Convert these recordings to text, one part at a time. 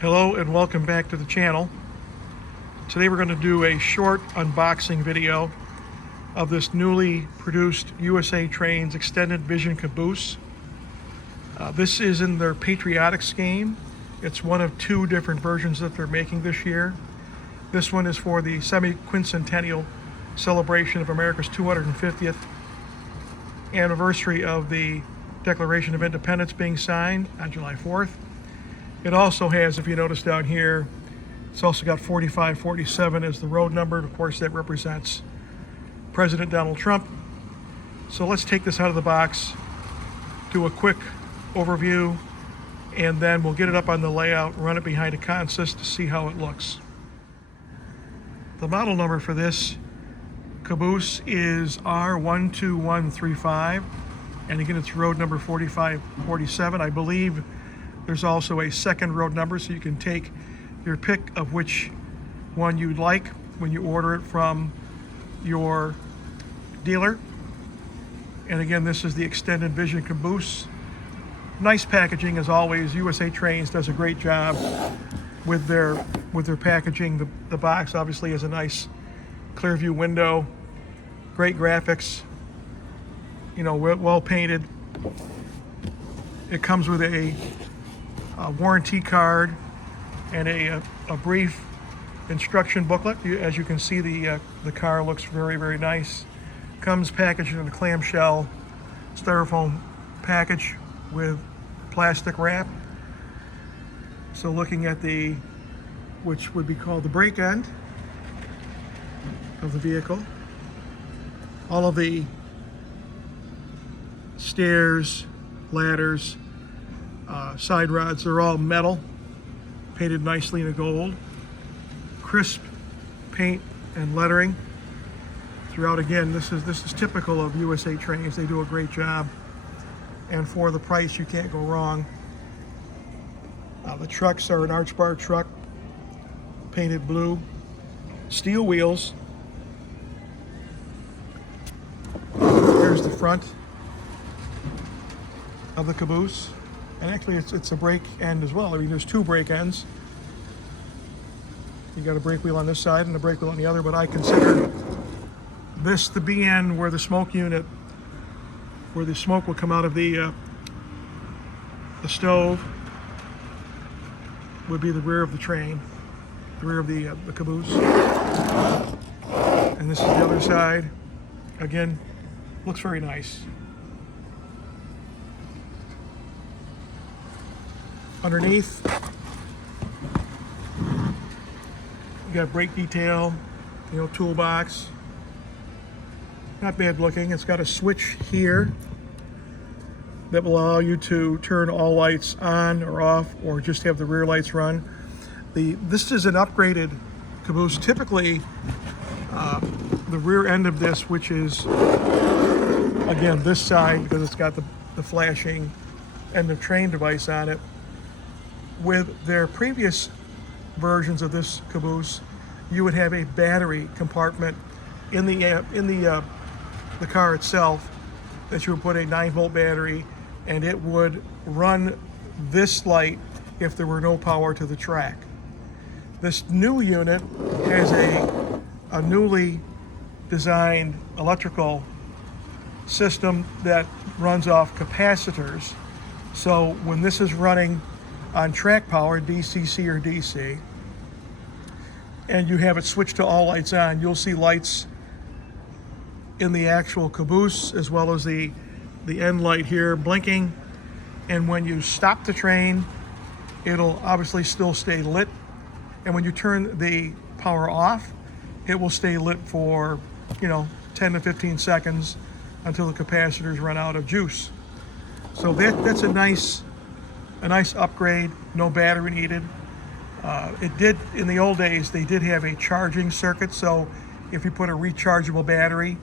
Hello and welcome back to the channel. Today we're going to do a short unboxing video of this newly produced USA Trains Extended Vision Caboose. This is in their patriotic scheme. It's one of two different versions that they're making this year. This one is for the Semiquincentennial celebration of America's 250th anniversary of the Declaration of Independence being signed on July 4th. It also has, if you notice down here, it's also got 4547 as the road number. Of course, that represents President Donald Trump. So let's take this out of the box, do a quick overview, and then we'll get it up on the layout, run it behind a consist to see how it looks. The model number for this Caboose is R12135, and again, it's road number 4547. I believe there's also a second road number, so you can take your pick of which one you'd like when you order it from your dealer. And again, this is the Extended Vision Caboose. Nice packaging as always. USA Trains does a great job with their packaging. The box obviously has a nice clear view window, great graphics, you know, well painted. It comes with a warranty card and a brief instruction booklet. As you can see, the car looks very nice. Comes packaged in a clamshell styrofoam package with plastic wrap. So looking at which would be called the brake end of the vehicle, all of the stairs, ladders, side rods, they're all metal, painted nicely in gold. Crisp paint and lettering throughout. Again, this is typical of USA Trains. They do a great job, and for the price, you can't go wrong. The trucks are an arch bar truck, painted blue, steel wheels. Here's the front of the Caboose. And actually it's a brake end as well. I mean, there's two brake ends. You got a brake wheel on this side and a brake wheel on the other, but I consider this to be in where the smoke unit, where the smoke will come out of the stove, would be the rear of the train, the rear of the Caboose. And this is the other side. Again, looks very nice. Underneath, you got brake detail, you know, toolbox. Not bad looking. It's got a switch here that will allow you to turn all lights on or off, or just have the rear lights run. This is an upgraded Caboose. Typically, the rear end of this, which is, again, this side, because it's got the flashing end of train device on it. With their previous versions of this Caboose, you would have a battery compartment in the car itself that you would put a 9-volt battery, and it would run this light if there were no power to the track. This new unit has a newly designed electrical system that runs off capacitors. So when this is running on track power, DCC or DC, and you have it switched to all lights on, you'll see lights in the actual Caboose as well as the end light here blinking. And when you stop the train, it'll obviously still stay lit. And when you turn the power off, it will stay lit for, you know, 10 to 15 seconds until the capacitors run out of juice. So that's a nice upgrade. No battery needed. It did, in the old days, they did have a charging circuit, so if you put a rechargeable battery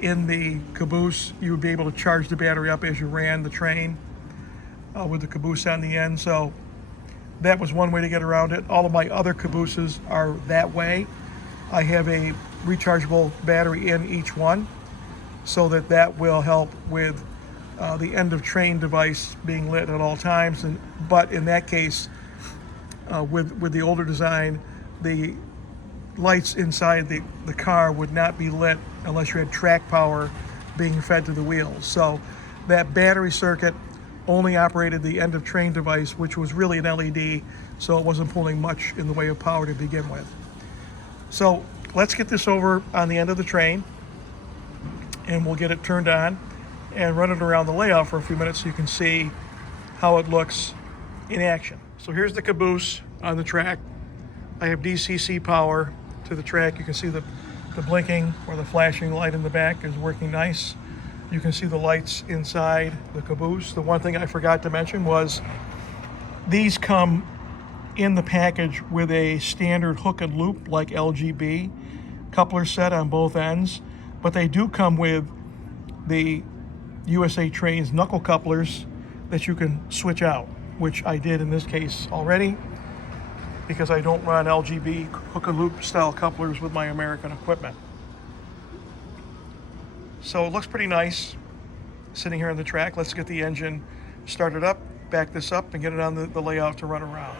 in the Caboose, you would be able to charge the battery up as you ran the train with the Caboose on the end. So that was one way to get around it. All of my other Cabooses are that way. I have a rechargeable battery in each one, so that will help with the end of train device being lit at all times. But in that case, with the older design, the lights inside the car would not be lit unless you had track power being fed to the wheels. So that battery circuit only operated the end of train device, which was really an LED, so it wasn't pulling much in the way of power to begin with. So let's get this over on the end of the train, and we'll get it turned on and run it around the layout for a few minutes so you can see how it looks in action. So here's the Caboose on the track. I have DCC power to the track. You can see the blinking or the flashing light in the back is working nice. You can see the lights inside the Caboose. The one thing I forgot to mention was these come in the package with a standard hook and loop like LGB coupler set on both ends, but they do come with the USA Trains knuckle couplers that you can switch out, which I did in this case already because I don't run LGB hook and loop style couplers with my American equipment. So it looks pretty nice sitting here on the track. Let's get the engine started up, back this up, and get it on the layout to run around.